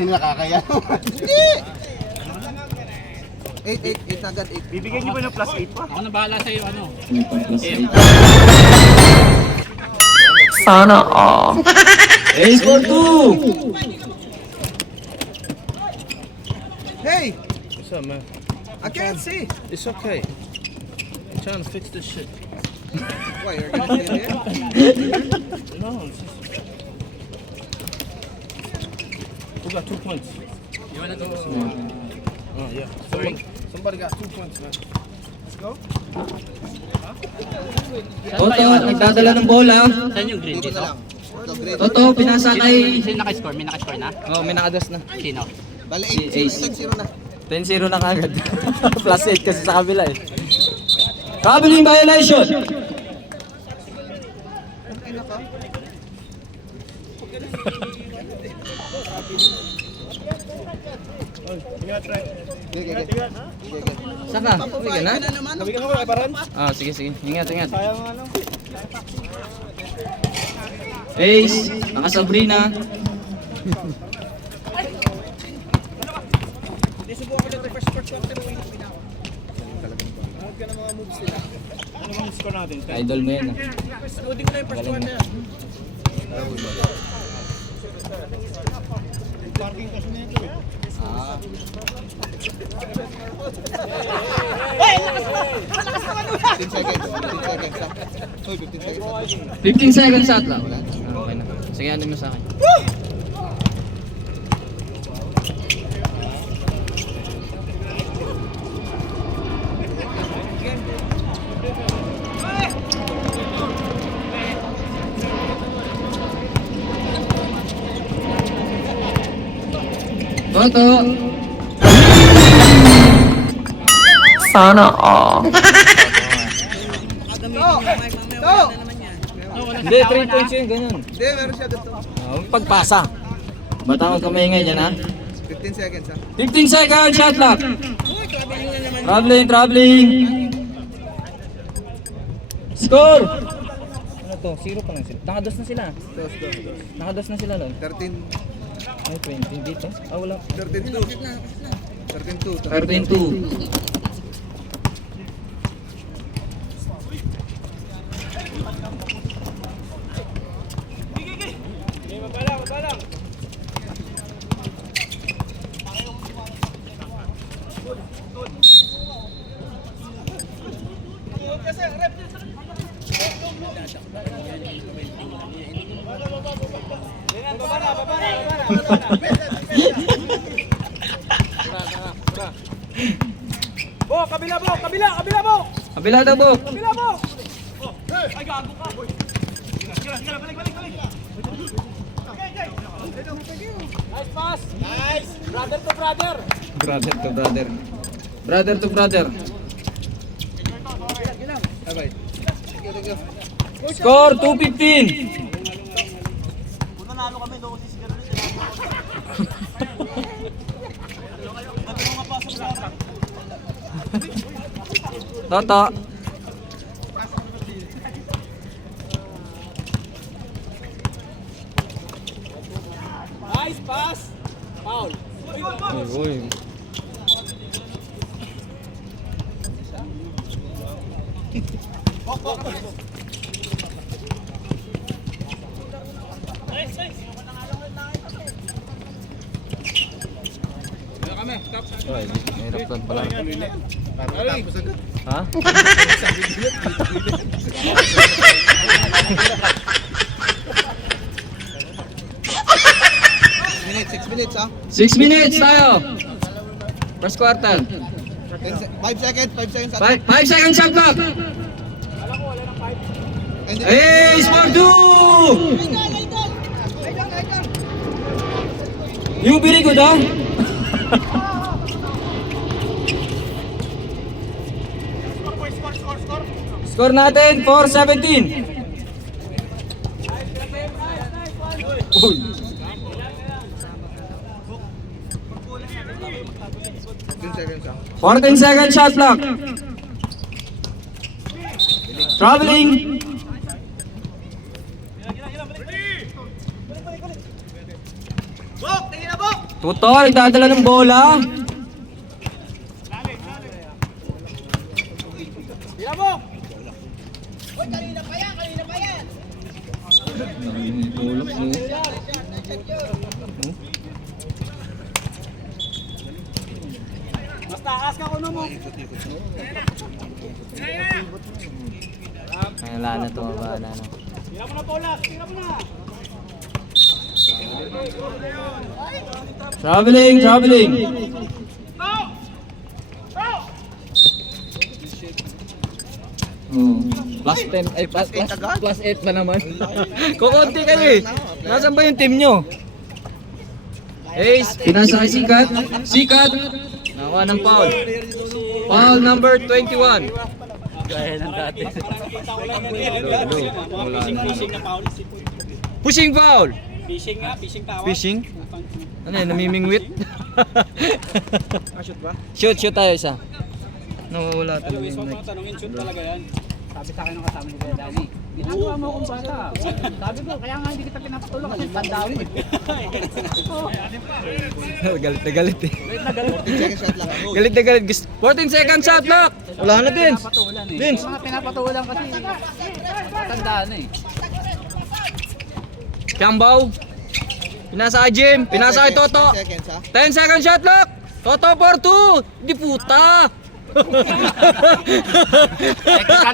Hindi nakakaya. Hindi! 8 agad, 8. Bibigyan niyo ba ng plus 8 pa? Ako na bahala sa'yo, ano? Sana all. Ace for 2! Hey! What's up, man? I can't see! It's okay. I'm trying to fix this shit. Why, you're gonna see it here? No, it's just... Who got 2 points? You wanna go? Oh, yeah. Somebody got 2 points, man. Toto, nagdadala ng bola. Saan yung green Dito dito? na lang. Ito, grade. Toto, pinasa kay... Sino naka-score? May naka-score na? Oh, may nakadas na. Sino? Bale, Si 8, Ace. 10-0 na. 10-0 na kagad. Plus 8 kasi sa kabila eh. Traveling violation. Sige. Saka, uwi ka na? Nabigyan mo ba kay Baran? Ah, sige. Ingat. Sayang ano. Ace, naka Sabrina. Ano bang score natin? Idol mo yan ah. Galing na. Parking kasi nito eh. 15 seconds. 15 seconds. Hoy, 15 seconds. 15 seconds shot lang. Okay na. Sige, ano mo sa akin. Toto. Sana all. Hindi, 3 points yun, ganyan. Hindi, meron siya dito. Pagpasa. Batang huwag kamay ngayon yan ha. 15 seconds ha. 15 seconds, shot clock. Traveling. Score! Ano to? 0 pa lang sila. Nakados na sila. Dos. Nakados na sila lang. 13. Ay, 20 dito. Ah, wala. 13-2. 13-2. 13-2. Bo, kabila bo! Kabila bo! Kabila daw, Bo. Kabila bo! Ay, gago ka! Sige, balik! Nice pass! Nice! Brother to brother! Brother to brother. Bye. Score 2-15. Kung nanalo kami, doon si Sigaro rin sila. Toto. Nice pass! Foul! Uy. Ay, mahirap lang pala. Tapos agad. Ha? 6 minutes ha. 6 minutes tayo. First quarter. 5 seconds. 5 seconds. 5 seconds shot clock. Ace for 2! You very good, ha? Score natin, 4-17. Uy. 15 seconds ha. 14 second shot clock. Traveling. Bok! Tingin na, Bok! Tutor, nagdadala ng bola. Tulog mo. Mas taas ka kuno mo. Ay, wala na to, wala na. Tira mo na bola, tira mo na. Traveling. Plus 10, ay plus 8 pa naman. Kukunti kayo eh. Nasaan ba yung team nyo? Ace, pinasa kay Sikat. Sikat. Nakuha ng foul. Foul number 21. Gaya ng dati. Fishing na foul. Pushing foul. Fishing nga, fishing tawag. Fishing? Ano yun, namimingwit? Shoot ba? Shoot tayo isa. Nawawala talaga Luis, yung huwag mic. mo tanongin, shoot talaga yan. Sabi sa akin ng kasama ni Kuya Danny, ginagawa mo akong bata. Sabi ko, kaya nga hindi kita pinapatulog kasi tanda mo eh. Galit na galit eh. 14 seconds shot lang. Galit na galit. 14 seconds shot lock! Wala na din. Pinapatulan eh. Vince. Mga pinapatulan kasi matandaan na eh. Kambaw. Pinasa kay Jim. Pinasa kay Toto. 10 seconds ha. 10 second shot lock! Toto for 2! Di puta!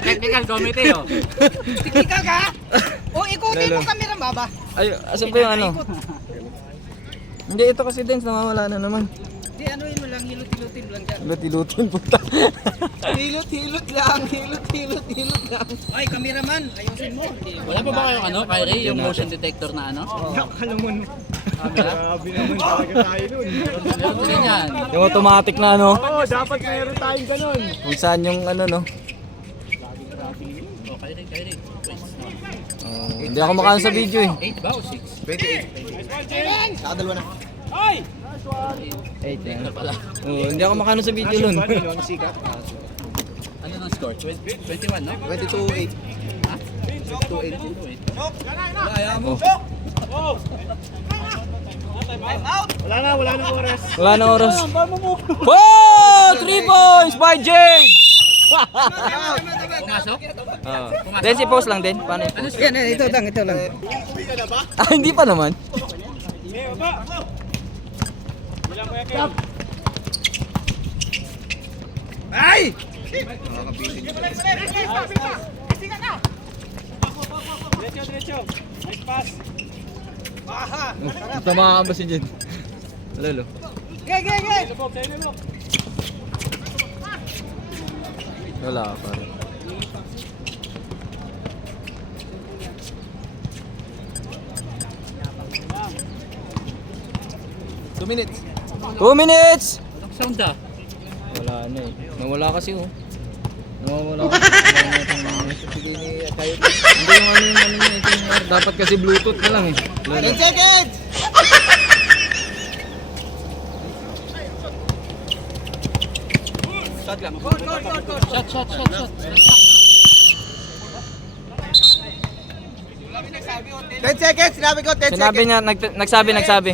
Technical committee oh. Tikika ka? O ikutin mo Lalo. camera baba. Ay, asan ba yung ano? Hindi, ito kasi din, nawawala na naman. Di anuin mo lang, hilot-hilotin mo lang dyan. Luti-lutin puta. Hilot-hilot lang, hilot-hilot lang. Ay, cameraman, ayusin mo. Wala pa ba kayong ano, Kyrie? Yung motion detector na ano? Grabe naman talaga tayo nun. Meron din yan. Yung automatic na ano, Oo, dapat mayroon tayong ganun. kung saan yung ano no. Oh, Kyrie. Hindi ako makano sa video eh. 8 ba o 6? 28. Saka dalawa na. Ay! 8 yan. Ano pala? Hindi ako makano sa video nun. Ano ng score? 21 no? 22-8. 22-8. Wala na oras. Wala na oras. Oh! 3 points by Jade! Pumasok? Then si post lang din. Paano i-post? Yan, ito lang. Ah, hindi pa naman. Ay! Diretso. Nice pass. Tama ka ba si Jade? Lalo. Lubog, sa'yo na mo. Wala pa rin. Two minutes. 2 minutes! Anong sound ah? Wala na eh. Nawala kasi oh. Nawawala kasi. Sige ni tayo. Hindi yung ano niya. Ito yung dapat kasi Bluetooth na lang eh. 10 seconds! Shot lang. Shot. 10 seconds! Sinabi ko 10 Sinabi seconds! niya, nagsabi.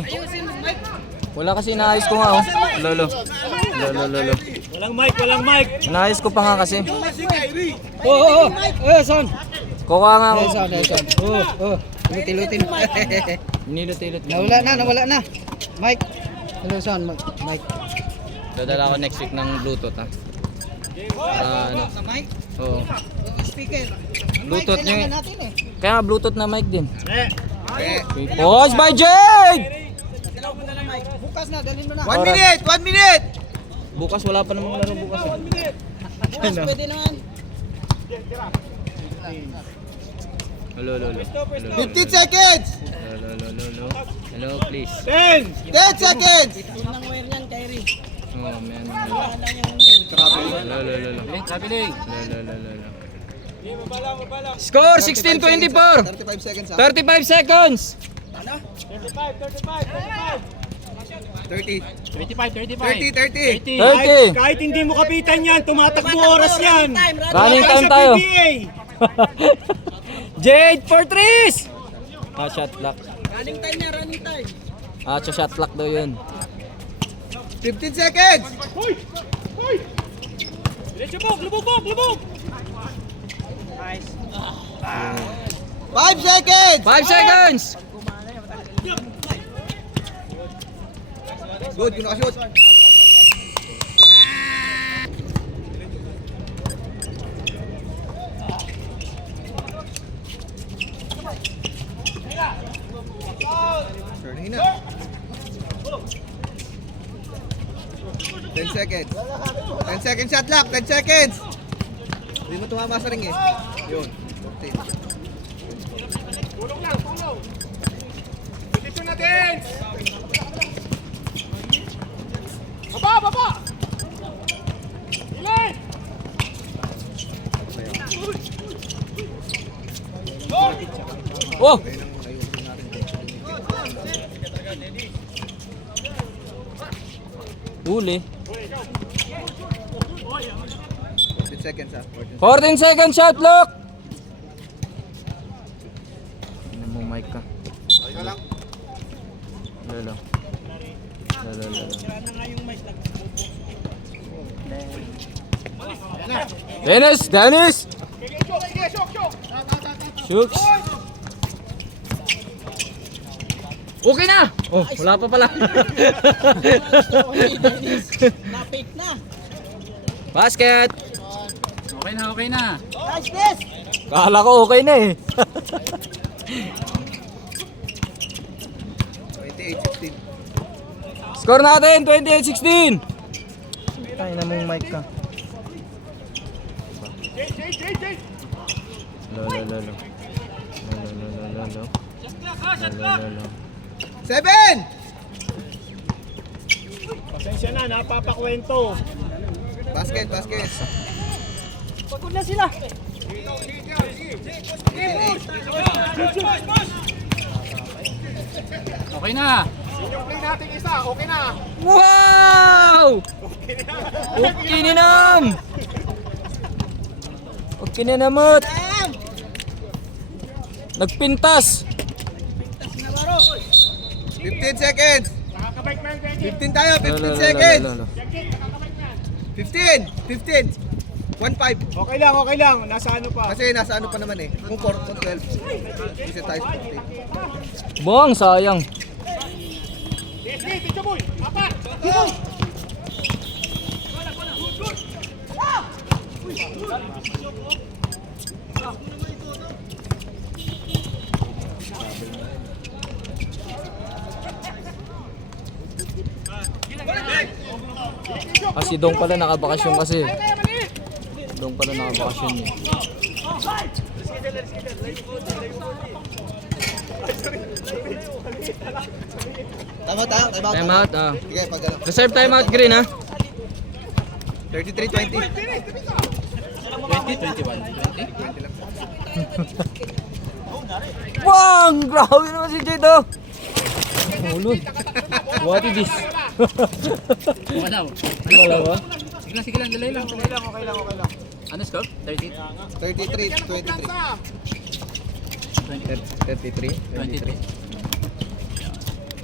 Wala kasi inaayos ko nga oh. Lolo. Walang mic. Inaayos ko pa nga kasi. Oo, son. Kukuha nga ako. Son. Oo. Hilot-hilotin. Nilot-ilot. Nawala na. Mike. Hello, son. Mike. Dadala ko next week ng Bluetooth ha. Ano? Sa Mike? Oo. Speaker. Bluetooth Mike, kailangan niyo. natin eh. Kaya nga Bluetooth na mic din. Eh, Pause by Jade! Bukas na, dalhin mo na. 1 minute! 1 minute! Bukas wala pa namang laro bukas. Bukas, pwede naman. Hello. 15 seconds! Hello, please. 10! 10 seconds! Unang wire niyan, Kyrie. Oh, man. Wala lang yung wire. Traveling. Score 16-24. 35 seconds ha. 35 seconds. 30. 25. 30. 30. Kahit hindi mo kapitan yan, tumatakbo oras yan. Running time tayo. Jade for threes. Shot clock. Running time na, running time. Shot clock daw yun. 15 seconds! Lubog! 5 seconds! 5 seconds! Good, kung nakashoot. Turn hina. 10 seconds. 10 seconds shot clock. 10 seconds. Hindi mo tumama sa ring eh. Yun. 14. Oh! Huli. 14 seconds ha. 14 seconds shot clock! Tingnan mo mic ka. Lolo. Dennis! Shooks! Okay na! Oh, wala pa pala. Na-fake na. Basket! Okay na. Nice, this. Kala ko okay na eh. 28-16. Score natin, 28-16. Tayo na mong mic ka. Lolo. 7! Pasensya na, napapakwento. Basket. Pagod na sila. 18-8. Okay na. Wow! Okay ni nam! Okay na namot! Nagpintas! 15 seconds. 15 tayo, 15 seconds. 15. 1-5. Okay lang. Nasa ano pa? Kasi nasa ano pa naman eh. Kung 4 o 12. Kasi tayo sa 15. Buang sayang. Si Dong pala nakabakasyon kasi. Dong pala nakabakasyon niya. Time Time out. out, ah. Sige, pag ano. Reserve time out, Green, ha? 33-20. 20. Bang! Grabe naman si Jado! Ulod. What is this? Wala. Wala ba? Sige lang, delay lang. Okay lang. Ano score? 30? 33-23. 33? 23.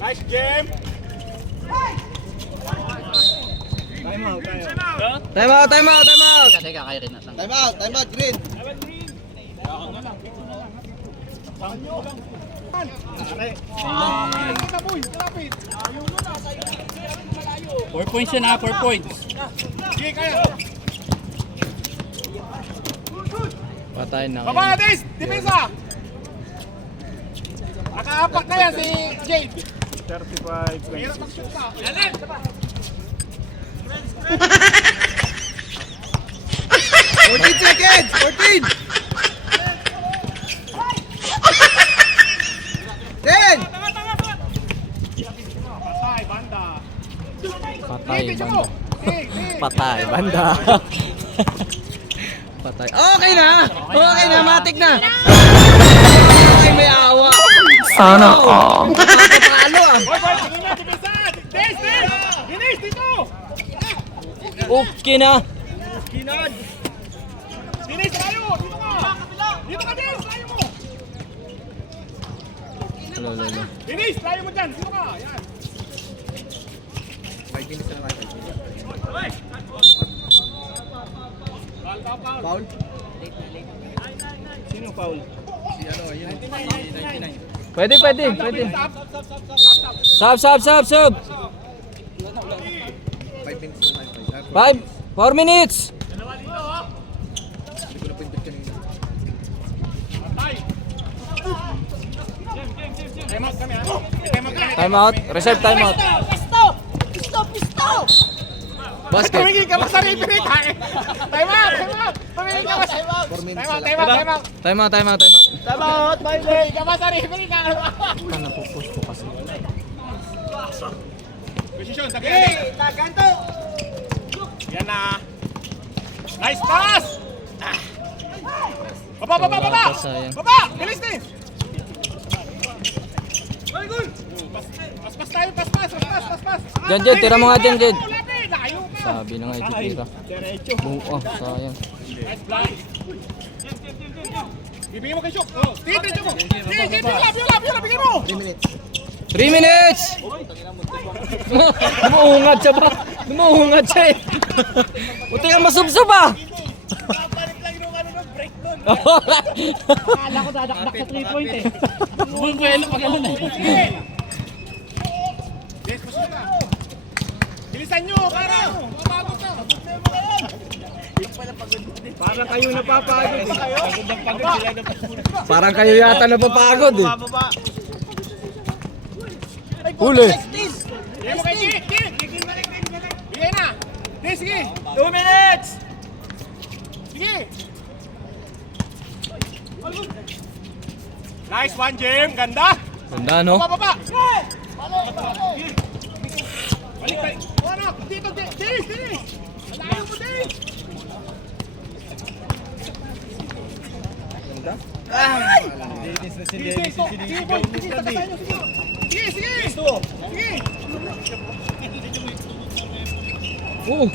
Nice game. Time out. Time out! Teka, kaya rin natin. Time out, Green. 4 points yan ha, 4 points. Patay na kayo. Baba natin, depensa. Nakaapak na yan si Jade. 35-20. 14 seconds. 14. 10. Patay, banda. Patay. Okay na! Matik na! Okay, may awa. Sana all. Papatalo ah. Okay na. Dinis, tayo! Dito ka! Dito ka, Dinis! Tayo mo! Lolo. Dinis, tayo mo dyan! Dito ka! Yan! minutes na naman. Foul? Sino foul? Si ano, yun. Si 99. Pwede. Sub. 5 minutes na naman. 4 minutes. Hindi ko na pinipit kanina. Time out. Reserve time out. Basket. Tumingin ka pa sa referee. Time out. 4 minutes na lang. Time out. Time out. Tumingin ka pa sa referee. Napupush ko kasi. Posisyon, ganto. Yan na. Nice pass. Baba. Sayang. Baba, bilis din. Pas tayo, pas. Jan, tira mo nga dyan, Jed. Layo ka. Sabi na nga ititira. Oo, sayang. Nice blind. Bibigyan mo kay Shok. Diretso mo. Yola, bigyan mo. 3 minutes. 3 minutes! Lumuungad siya eh. Buti kang masubsob ah! Akala ko dadakdak sa 3 point eh. Bumbuelo pag ano na. Yes, pasok na. Bilisan nyo, parang. Mababot na. Parang kayo napapagod eh. Pagod sila na. Parang kayo yata napapagod eh. Huli! Bigyan mo kay Dick. Bigyan na. Dick, sige. 2 minutes. Sige. Nice one, Jim. Ganda. Ganda no? Baba. Balik. Ano? Dito, Dick. Alayo mo, Dick. Sige. Oo!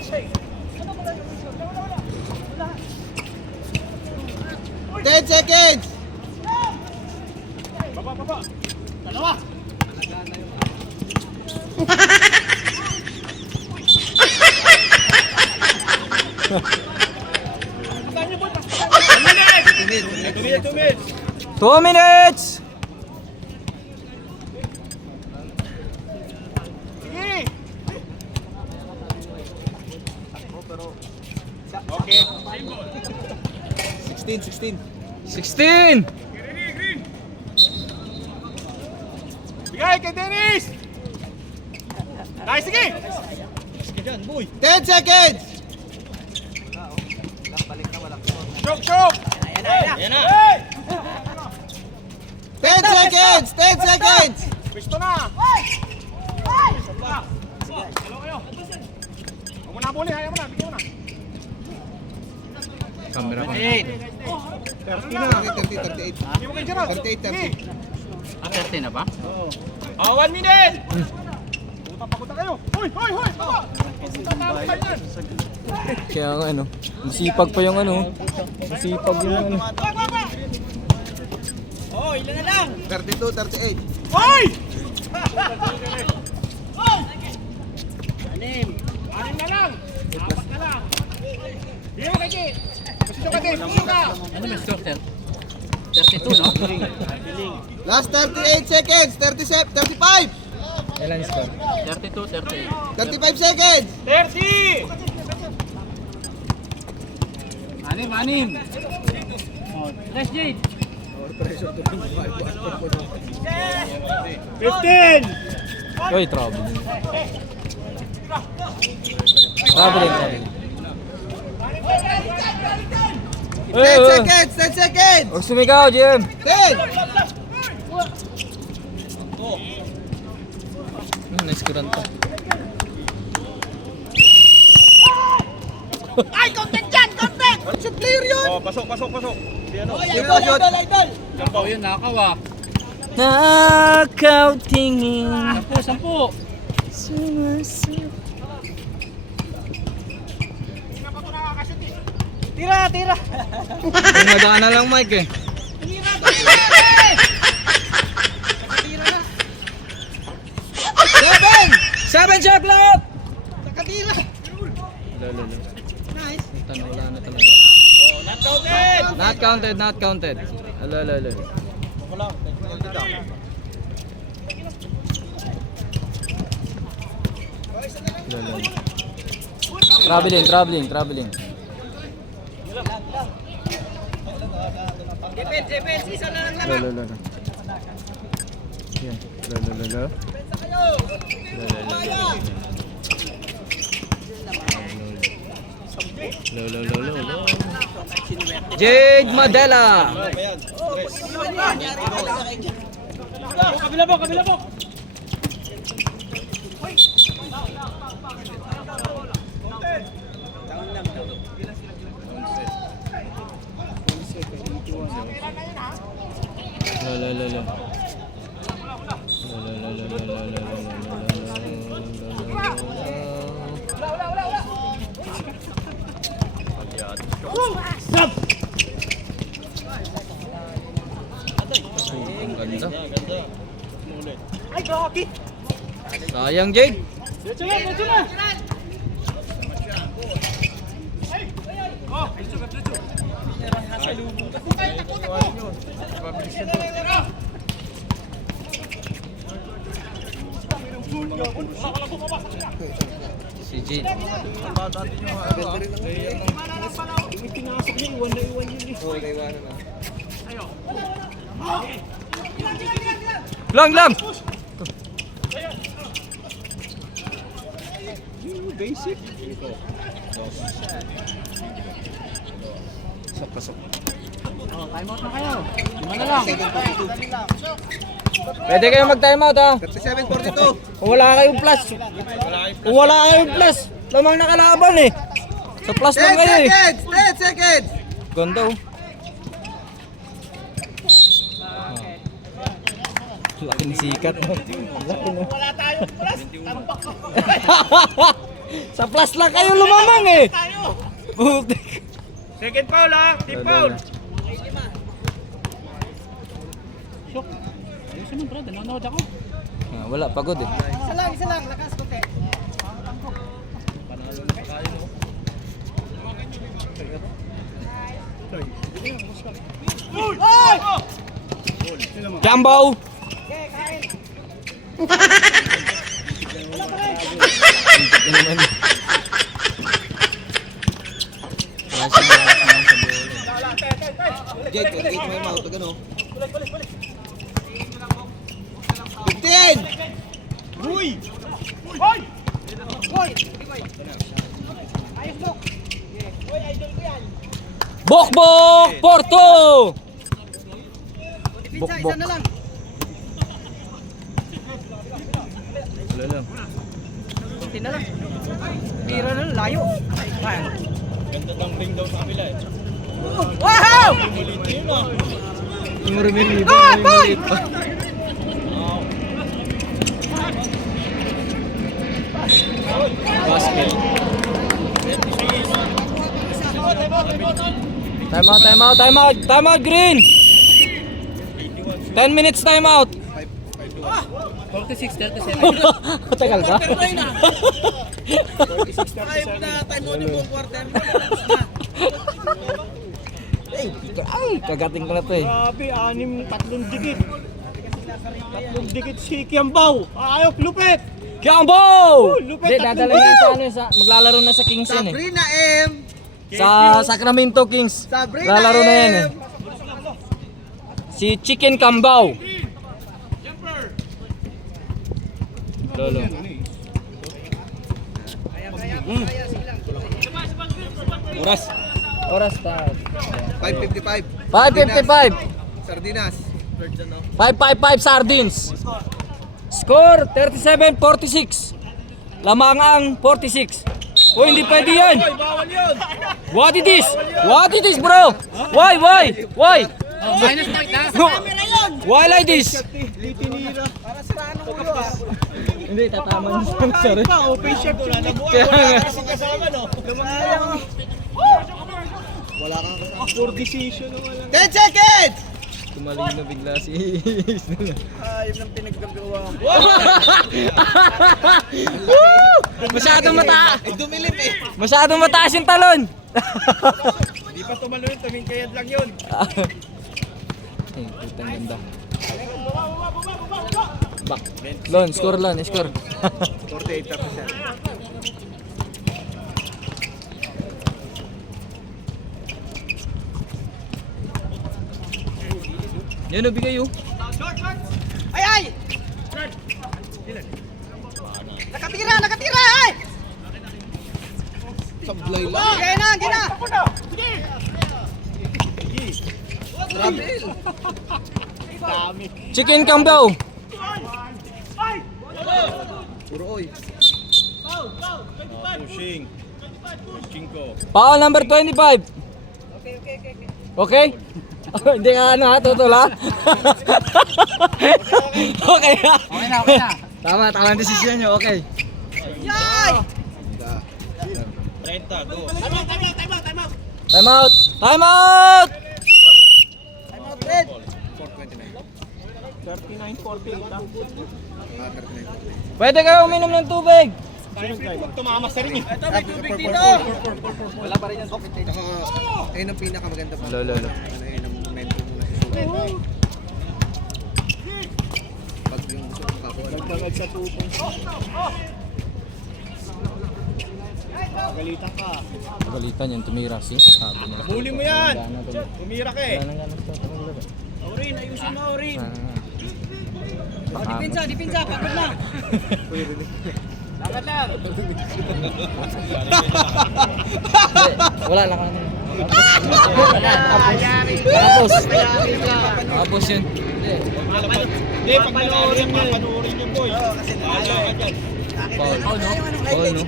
10 seconds! Baba. Dalawa. Two minutes! Sige. Okay. 16. 16! Bigay kay Dennis. Nice, sige. 10 seconds! Shok. 10 seconds! 10 seconds! Pwesto na. Hello kayo. Huwag mo na buli, hayaan mo na. Bigyan mo na. Camera ko. 38. Bigyan mo kay Gerald. 38. 30 na ba? 1 minute. Punta kayo. Hoy. Baba. Tatalo kayo yan. Kaya nga ano, masipag pa yung ano. Masipag yung ano. Oh, ilan na lang? 32, 38. Hoy! Anim. Anim na lang. Apat na lang. Bigyan mo kay Jay. Posisyon ka din. Posisyon ka. Ano ba score? 32 no? Last 38 seconds! 37, 35! Ilan score? 32, 38. 35 seconds! 30! Anim. Let's Jade. 15! Uy, trouble. Trouble. 10 seconds! 10 seconds! Huwag sumigaw, Jim! 10! Nice kurang to. Ay, content dyan! Content! Shot player yun! Oh, pasok. Si ano? Idol! Sampaw yun, nakaw ah. Nakaw tingin. 10. Tira! Kung madaan na lang, Mike eh. Seven! 7 shot clock! tira. Lolo. Nice. Tanong wala na talaga. Not counted! Not counted, not counted. Lolo. Traveling. Defense, isa na lang naman. Lolo. Yan. Lolo. Lolo. Jade Madela. Kabila po! Lolo. Ang ganda. Ay, gagi! Sayang, Jade. Diretso na! Si Jade. Lang. Basic. Oh, time out na kayo. 5 na lang. Pwede kayo mag-time out, ha? 37-42. Kung wala kayong plus. Lamang nakalaban, eh. Sa plus 10 lang kayo, eh. seconds! 10 seconds! Ganda, oh. Laki ni sikat, oh. Laki, no? Wala tayong plus! Tambak ko! Sa plus lang kayo lumamang, eh. Butik. Second foul ha! Team foul! Ayusin mo, brad. Nanonood ako. Wala, pagod, eh. Isa lang, lakas konti. Jambo! Jade, pwede kayo time out. Pag ano? 15! Uy! Hoy! Bokbok! Porto! Isa na lang. Wala lang. Kunti na lang. Tira na lang, layo. Ganda ng ring daw sa kabila eh. Wow! Yung remili. Basket. Time out, Green! 10 minutes time out! 46, 37. Matagal ba? Ayaw na tayo mo yung buong quarter. Ay, kagating ko na to, eh. Grabe, tatlong dikit. Tatlong dikit si Kiambaw. Ayok, lupit! Kiambo! Lupit, Hindi, tatlong dadala yan sa, ano, maglalaro na sa Kings yan, eh. Sabrina M! Sa Sacramento Kings. Sabrina Lalaro na yan, eh. M! Si Chicken Kambao. Lolo. Oras pa. 5:55. 5:55. Sardinas. 555 Sardines. Score 37-46. Lamangang 46. Oh, hindi pwede yan. Bawal yun! What it is? What it is, bro? Why? Oh, minus point na. Why like this? Para siraan ng ulo ah. Hindi, tataman yung sponsor. Kahit pa, open chef wala na buhay. Kaya Wala nga. kasi kasama no? Wala kang kasama. Poor decision na wala. 10 seconds! Tumalino bigla si Ayun ang pinaggagawa mo. Masyadong mataas. Eh, dumilim eh. Masyadong mataas yung talon. Di pa tumalo yun, tumingkayad lang yun. Ay, putang ganda. Back. Lon, score Lon, score. 48 tapos yan. Yan, bigay oh. Ay, ay! Nakatira, nakatira, ay! Sablay lang. Gina, gina! Grabe. Chicken kambaw. Puro oy. Pushing. Pushing ko. Foul number 25. Okay? Hindi ka ano ha, tutol ha? Okay ha? Okay na, okay na. Tama ang desisyon nyo, okay. Yay! 30, go. Time out! Time out! Red! 429. 39-48 lang. 39. Pwede kayo uminom ng tubig. Tumama sa ring eh. Ito, may tubig dito! Wala pa rin yan. Ayun ang pinakamaganda pa. Lolo. Ayun ang momento mo na susunod. Pag yung gusto mong kakuha. Dagdagad sa tupong. Galitan ka. Balitan yung tumira si. Sabi niya. Huli mo yan. Tumira ka eh. Aurin, ayusin mo, Aurin! Depensa, Dipinsa, pagod na! Wala lang ano. Tapos yun. Hindi, pag panoorin nyo boy. Foul. Foul no?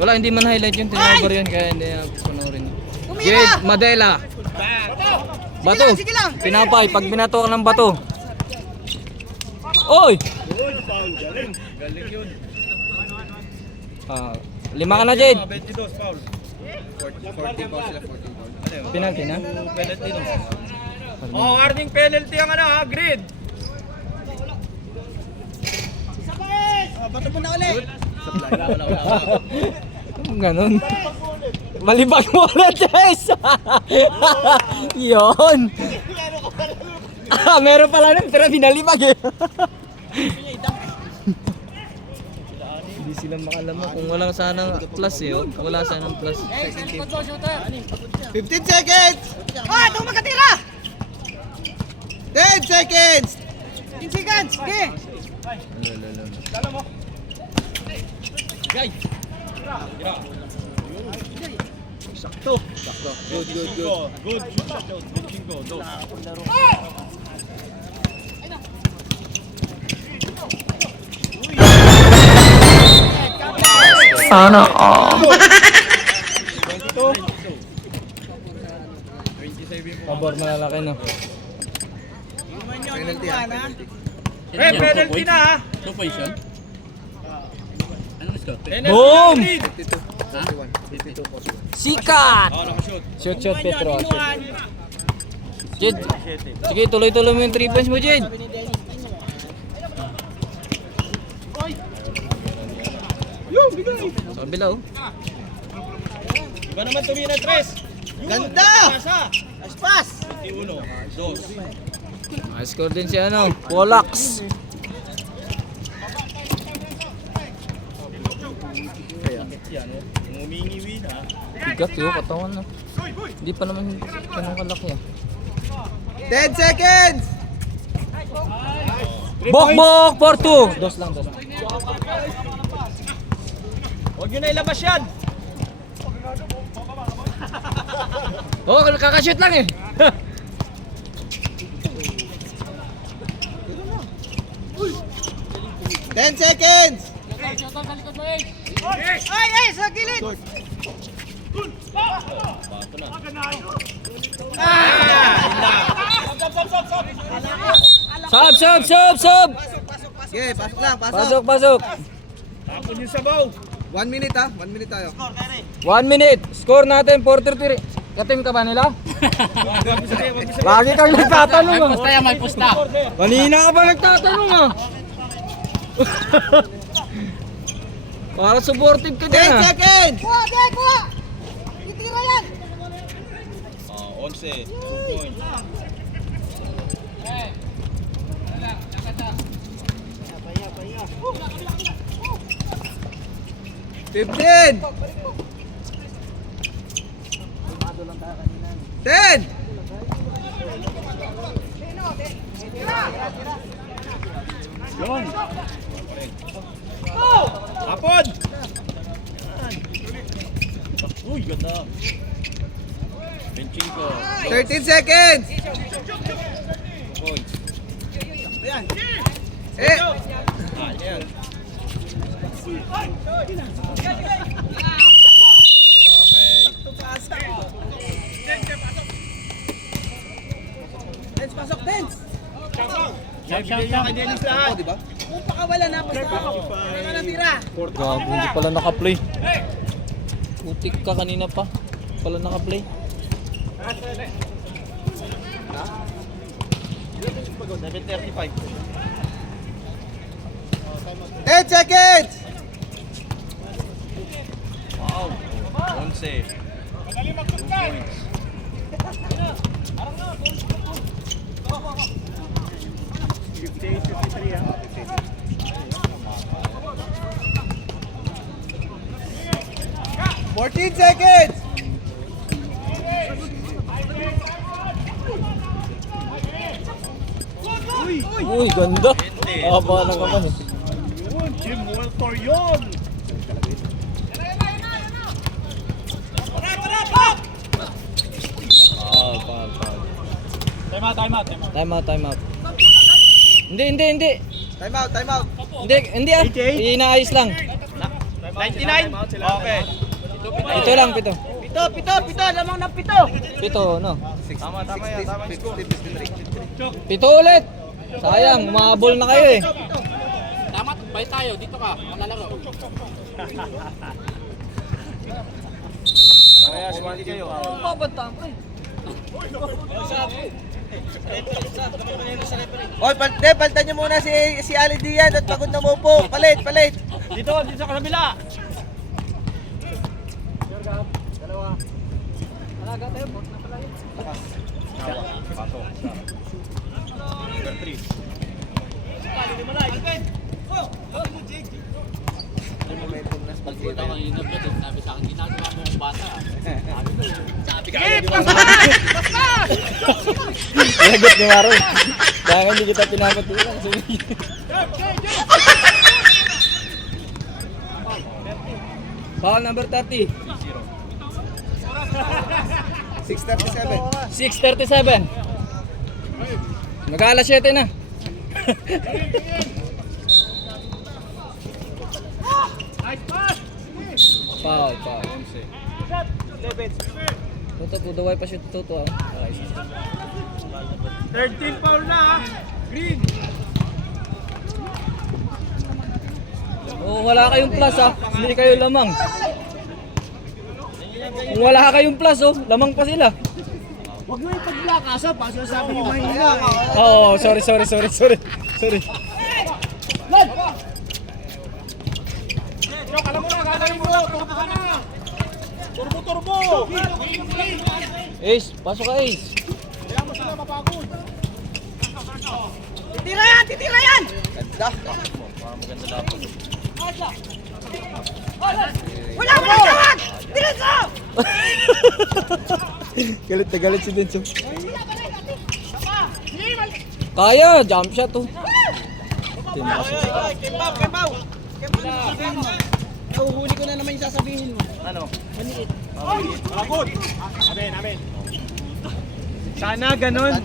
Wala, hindi man highlight yung tinover yun kaya hindi panoorin. Jade Madela. Bato. Sige lang! Pinapay pag binato ka ng bato. Oy! Galing. Galing yun. Lima ka na, Jade. 22 foul. 40 pa sila, 40 pa. Penalty na. Penalty no. Oh, warning penalty ang ano ha, grid. Bato mo na ulit! Ganun. Malibag mo ulit, Jess. Yun. Meron pala nun, pero binalibag eh. Hindi sila makalama kung walang sanang plus eh. Oh. Wala sanang plus. 15 seconds! Ah, ito makatira! 10 seconds! 10 seconds! Sige! Sakto. Good, good, good. Good shot. Good jingo. Dos. Sana all. 27. Pabor malalaki no. Penalty ah. Penalty na ha. Boom! 52, 41. 52 po. Sikat! Oh, nakashoot. Shoot Petro. Jed, sige tuloy-tuloy mo yung 3 points mo, Jed. Sa kabila oh. Iba naman tumira, Tres. Ganda! Pasa. Aspas! 21. Dos. Score din si ano, Polax. Yan oh. Ngumingiwi na. Bigat yun, katawan na. Hindi pa naman ganun kalaki ah. 10 seconds! Bok-bok for 2! Dos lang. Huwag nyo na ilabas yan. Oh, kakashoot lang eh. 10 seconds! Ay, sa gilid! Sub! Okay, pasok lang, pasok. Pasok! Tapon yung sabaw. 1 minute ah, 1 minute tayo. 1 minute. Score natin 4-3. Katim ka ba nila? Lagi kang nagtatanong May pusta yan, may pusta. Kanina ka ba nagtatanong ah? Para supportive ka 10 dyan ah. seconds! Kuha, kuha, kuha! Titira yan! 11. 2 points. 15! 10! Hapon! Uy, ganda. Benching ko. 13 seconds! Points. Eh! Yan. Dance, pasok, dance! Kay Dennis lahat. Di ba? Kung pakawala na, basta ako. Ano ka natira? Gago, hindi pala naka-play. Putik ka kanina pa. Pala naka-play. Ten seconds! 11. Madali magtugtog. Fourteen seconds! Uy, ganda. Haba na naman eh. Yun, Jim Walter yun. Time out. Time out. Hindi. Time out, time out. Hindi ah. Inaayos lang. 99. Okay. Ito lang, pito. Pito! Lamang ng pito! Pito, no? Tama yan. Tama yung score. 53. Pito ulit. Sayang, umabol na kayo eh. Tama, bay tayo. Dito ka. Malalaro. Parehas, 1 kayo. Oy, palitan niyo muna si Ali Dian at pagod na mo po. Palit. Dito sa kabila. Number 3. Pagkita ko yung inabot, sabi sa akin, ginagawa mo yung bata. Sabi ko, Lagot ni Maro. Kaya hindi kita pinapatulang. Foul number 30. 6:37. 6:37. Nag-alas 7 na. Foul. Toto, pudaway pa siya Toto ah. 13 foul na. Green. Oh, wala kayong plus ah. Hindi kayo lamang. Kung wala kayong plus oh, lamang pa sila. Huwag mo yung paglakasa, pa sabi niyo mahina eh. Oh, sorry. Alam mo na, gagawin mo. Turbo ka na. Turbo. Ace, pasok ka Ace. Kaya mo sila mapagod. Titira yan! Ganda. Wala tawag! Diretso! Galit na galit si Denso. Kaya, jump shot oh. Kempaw! Nahuhuli ko na naman yung sasabihin mo. Ano? Pagod. Amen. Sana ganun.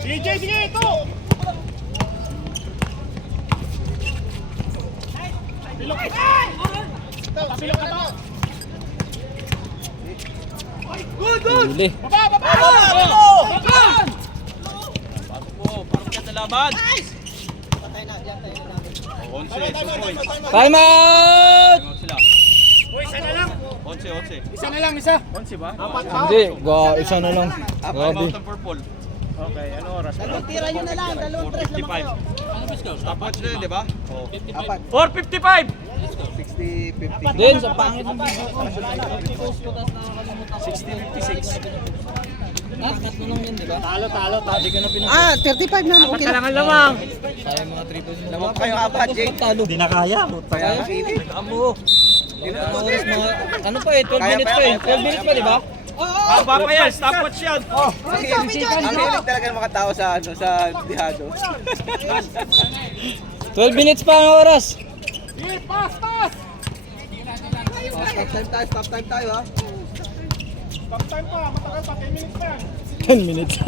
Sige, ito! Pilok ka to! Huli. Baba! Pasok po, parang ganda laban. Onse, 2 points. Time out! Sila. Uy, sana lang. Isa na lang, isa. Hindi, isa na lang. Grabe. Okay, ano oras? Dalawang tira nyo na lang. Dalawang tres naman kayo. Stopwatch na yun, di ba? Oo. 4:55. 60-50. Din, sa pangit ng video ko. 60:56. Tatlo lang yun, di ba? Talo. Hindi ko na pinag- Ah, 35 na. Okay na. Kailangan lamang. Sayang mga triples nila. Naman kayo apat, Jake. Talo. Hindi na kaya. Kaya ang init. Amo. Ano pa eh, 12 minutes pa eh. 12 minutes pa, di ba? Haba pa yan. Stopwatch yan. Ang hilig talaga ng mga tao sa dihado. 12 minutes pa ang oras. Sige, pass. Stop time tayo ha. Stop time pa. Matagal pa. 10 minutes pa yan. 10 minutes.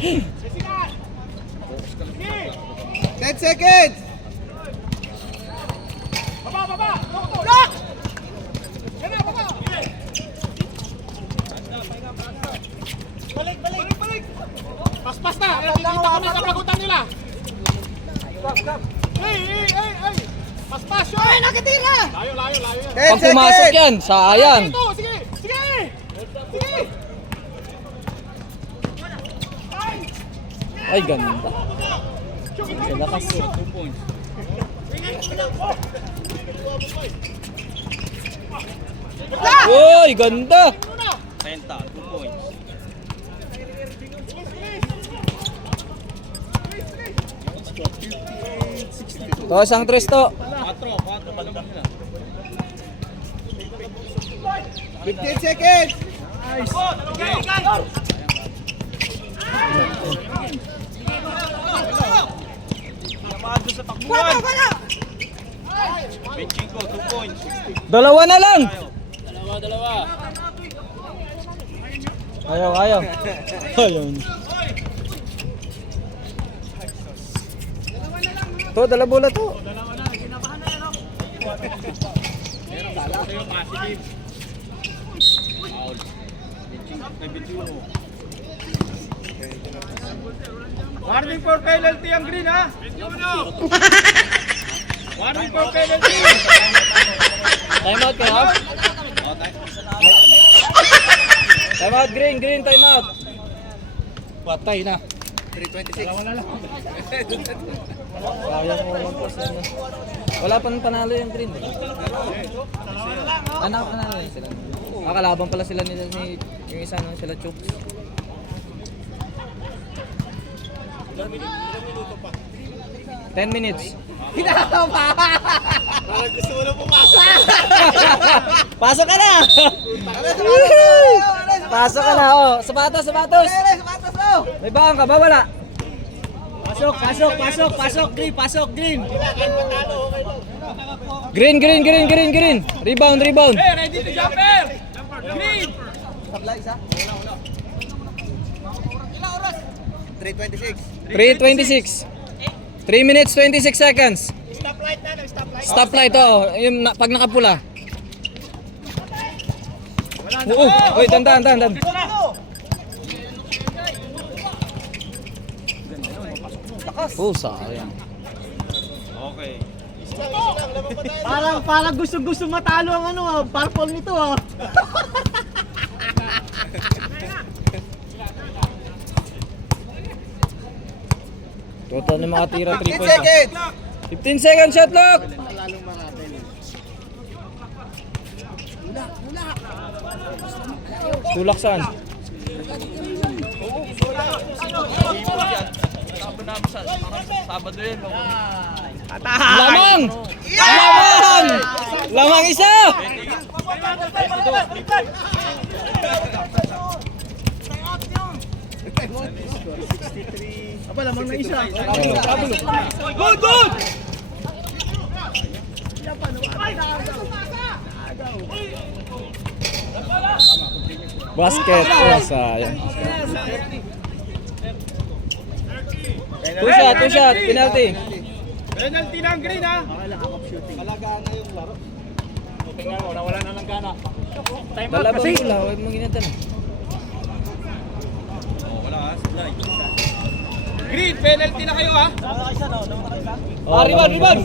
Sige. 10 seconds! Baba. Lock! Yan na, baba. Balik. Pas na. Nakita ko na kapagutan nila. Hey. Pas yun. Ay, nakatira! Layo yan. 10 Pag pumasok seconds! yan, sayang. Ito, sige. Ay, ganda. Sa lakas eh. Uy, ganda! 2 points. To, isang tres to. 4 balik nila. 15 seconds! Wala! Benching ko, 2 points. Dalawa na lang. Dalawa. Ayaw. Ayaw. To, dala bola to. Foul. Benching 21. Warning for penalty ang green, ha? Warning for penalty. Time out kayo. Time out, green, time out. Patay na. 326. Sayang mo mag-post yan. Wala pa nang panalo yung green. Anak, panalo yun sila. Kalaban pala sila nila ni yung isa na sila Chooks. 10 minutes. Pasok ka na! Pasok ka na, oh. Sapatos! May baon ka ba? Wala? Pasok! Green! Green! Rebound! Hey, ready to jumper. Green. 326. 3 minutes 26 seconds. Stoplight, oh. Yung pag nakapula. Oo. Uy, dandan. Oh, sayang. Okay. Parang gusto matalo ang purple nito ah. Total na makatira 3 15 points. seconds! 15 seconds shot clock. Tulak saan? Sabado yun. Lamang isa. Aba, lamang na isa. Good. Basket. Oh, sayang. Two shot, penalty. Penalty ng green, ha? Tingnan mo, nawala na ng gana. Time out Dalabang kasi. bola, huwag mong ginatan. Green, penalty na kayo, ha? Rebound.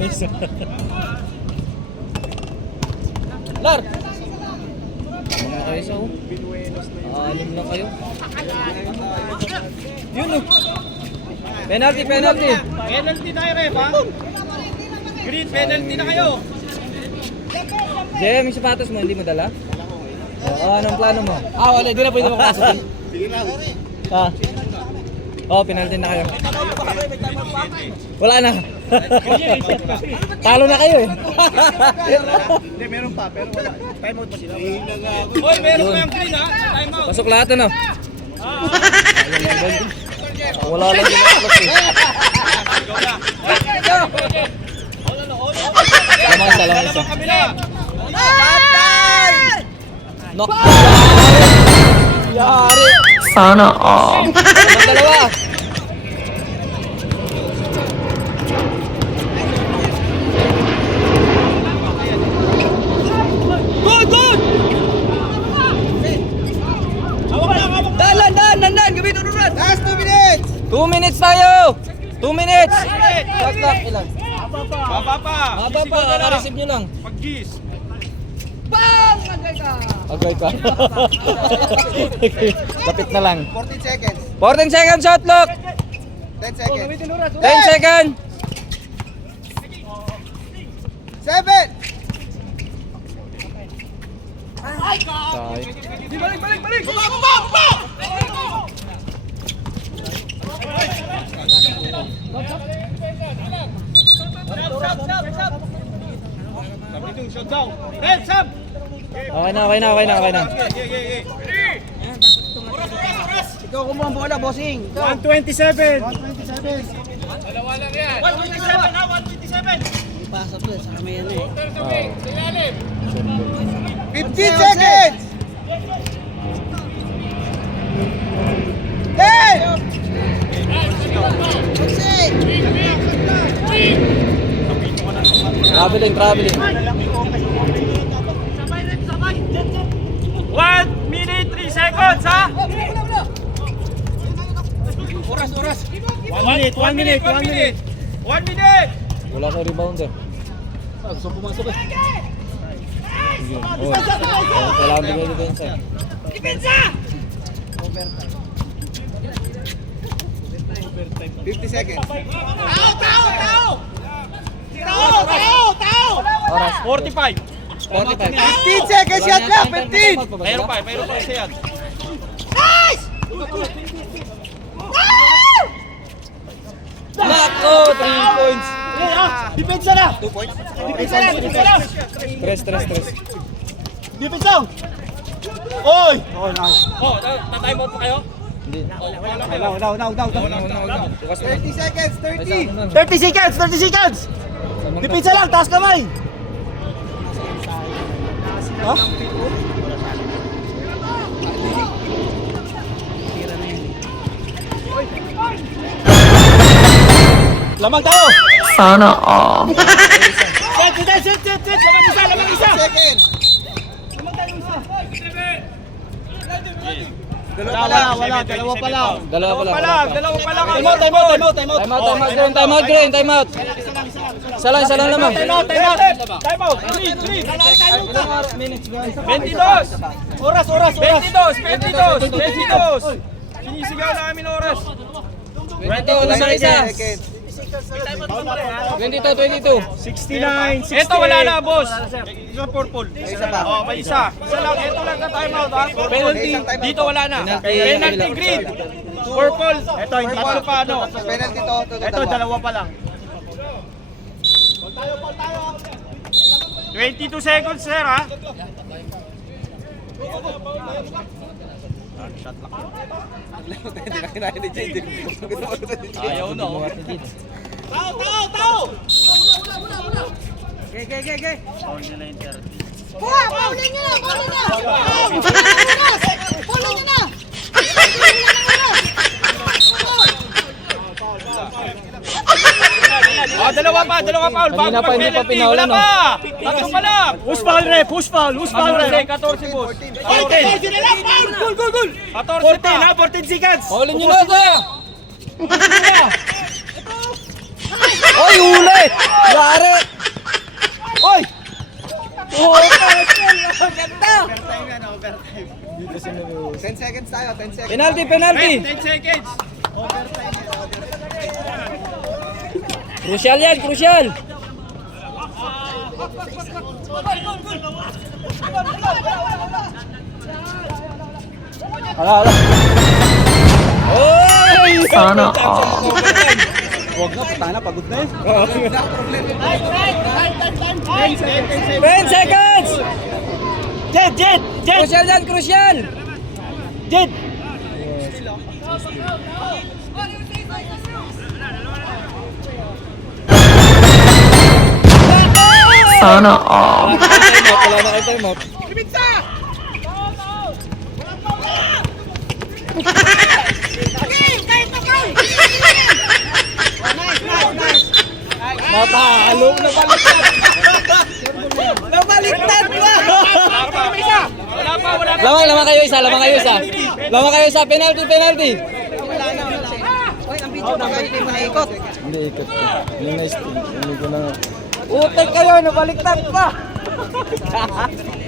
Lar. isa oh. Anim lang kayo. Yun oh. Penalty. Penalty tayo, ref, ha? Green, penalty na kayo. Jay, may sapatos mo, hindi mo dala? Oo, anong plano mo? Wala, hindi na pwede makapasok. Penalty na kayo. Wala na. Talo na kayo eh. Hindi, meron pa, pero wala. Time out pa sila. Hoy, meron pa yung green, ha? Time out. Pasok lahat ano? Wala lang din ako eh. Lamang isa. Kabila. Knock. Yari. Sana all. Ang dalawa. Good! Dalan, gamitin urat. Last 2 minutes! 2 minutes tayo. 2 minutes. Shot clock ilan? Baba pa. Haba pa, ka-receive nyo lang. Pag-gis. Agay ka. Kapit na lang. 14 seconds. 14 seconds shot clock. 10 seconds. 10 seconds. 7! Balik! Baba! Shot down. Red, Sam! Okay na. Ikaw kumuha ang bola, bossing. 127. Dalawa lang yan. 127 ha, 127. Pasok to, sa kami yan eh. 15 seconds! 10! Traveling. 1 minute, 3 seconds ha? Oras. 1 minute. 1 minute. Wala sa rebounder. Gusto pumasok eh. Kailangan bigay dito inside. 50 seconds. Oras. 45. 45. 15 seconds shot clock! 15! Mayroon pa isa yan. Nako, 3 points. Depensa na! 2 points. Stress. Depensa! Oy! Oh, tatay mo pa kayo? Hindi. Bukas na. 30 seconds. 30! 30 seconds! Depensa lang, taas kamay! Lamang tayo! Sana all. Set! Lamang isa! Seconds! Dalawa pa lang. Time out, Green. Salang naman. Time out. Green. 22. Oras. 22. Sinisigaw namin oras. 22, isa. 22. 69. Ito wala na, boss. Isa purple. Isa pa. Oh, may isa. Isa lang. Ito lang na time out. Penalty. Dito wala na. Penalty green. Purple. Ito hindi pa ano. Penalty to. Ito dalawa pa lang. 22 seconds, sir, ha? Ayaw na, oh. Tao! Ge. Paulin nyo na! Dalawa pa, Kanina pa hindi pa pinaulan, no? Tatlo pa lang. Who's foul, ref? 14, boss. 14. Goal. 14 pa. 14 seconds. Paulin nyo na ito. Oy, huli! Yari! Oy! Oh, ganda! 10 seconds tayo, 10 seconds. Penalty, penalty! 10 seconds. Crucial yan, crucial! Ala, ala. Oy! Sana all. Huwag na, putana, pagod na eh. 10 seconds! Jet, Jet! Jet! Crucial yan, crucial! Jet! Sana all. Wala na kayo time out. Matalo na baliktad! Nabaliktad ba? Lamang kayo isa, lamang kayo isa. Lamang kayo isa, penalty, penalty. Oy, ang video ba kayo hindi mo naikot? Hindi ikot ko. Yung nice thing. Hindi ko na... Utek kayo, nabaliktad pa!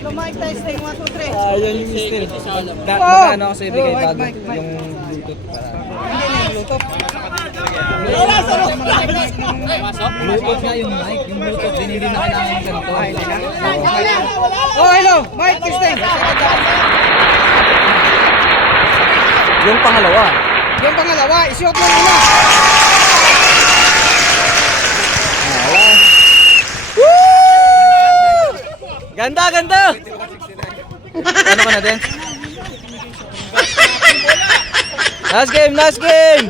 Lumike tayo, stay 1, 2, 3. Ayun yung mister. Ano ako sa ibigay bago yung Bluetooth. Hindi na yung Bluetooth. Bluetooth na yung mic. Yung Bluetooth din hindi na kailangan yung ganito. Oh, hello. Mike, testing. Yung pangalawa. Yung pangalawa, isuot mo muna. Ganda, ganda! Ano ka na din? Last game, last game!